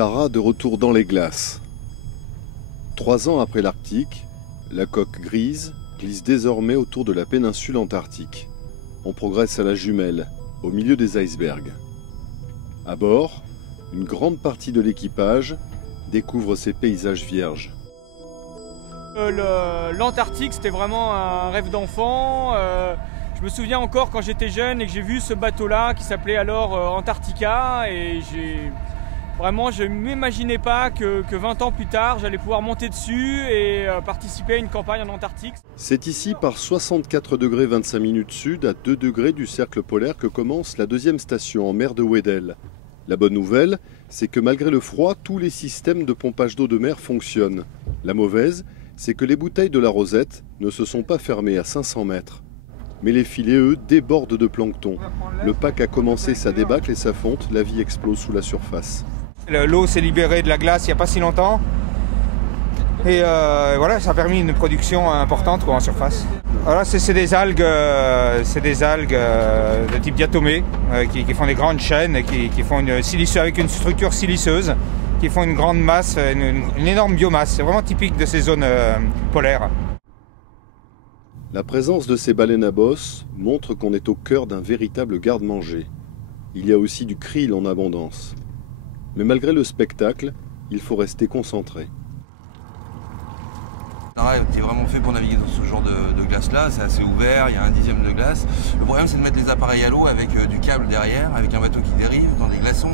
Tara de retour dans les glaces. 3 ans après l'Arctique, la coque grise glisse désormais autour de la péninsule antarctique. On progresse à la jumelle, au milieu des icebergs. À bord, une grande partie de l'équipage découvre ces paysages vierges. L'Antarctique, c'était vraiment un rêve d'enfant. Je me souviens encore quand j'étais jeune et que j'ai vu ce bateau-là qui s'appelait alors Antarctica, et je ne m'imaginais pas que 20 ans plus tard, j'allais pouvoir monter dessus et participer à une campagne en Antarctique. C'est ici, par 64 degrés 25 minutes sud, à 2 degrés du cercle polaire, que commence la 2e station en mer de Weddell. La bonne nouvelle, c'est que malgré le froid, tous les systèmes de pompage d'eau de mer fonctionnent. La mauvaise, c'est que les bouteilles de la Rosette ne se sont pas fermées à 500 mètres. Mais les filets, eux, débordent de plancton. Le pack a commencé sa débâcle et sa fonte, la vie explose sous la surface. L'eau s'est libérée de la glace il n'y a pas si longtemps. Et voilà, ça a permis une production importante en surface. Voilà, c'est des algues de type diatomée qui font des grandes chaînes et qui font une silice avec une structure siliceuse, qui font une grande masse, une énorme biomasse. C'est vraiment typique de ces zones polaires. La présence de ces baleines à bosse montre qu'on est au cœur d'un véritable garde-manger. Il y a aussi du krill en abondance. Mais malgré le spectacle, il faut rester concentré. Tara était vraiment fait pour naviguer dans ce genre de glace-là, c'est assez ouvert, il y a 1/10 de glace. Le problème, c'est de mettre les appareils à l'eau avec du câble derrière, avec un bateau qui dérive dans des glaçons.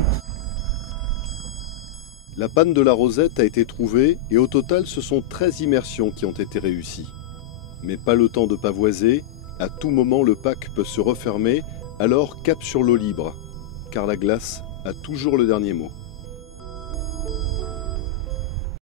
La panne de la Rosette a été trouvée et au total, ce sont 13 immersions qui ont été réussies. Mais pas le temps de pavoiser, à tout moment le pack peut se refermer, alors cap sur l'eau libre, car la glace a toujours le dernier mot.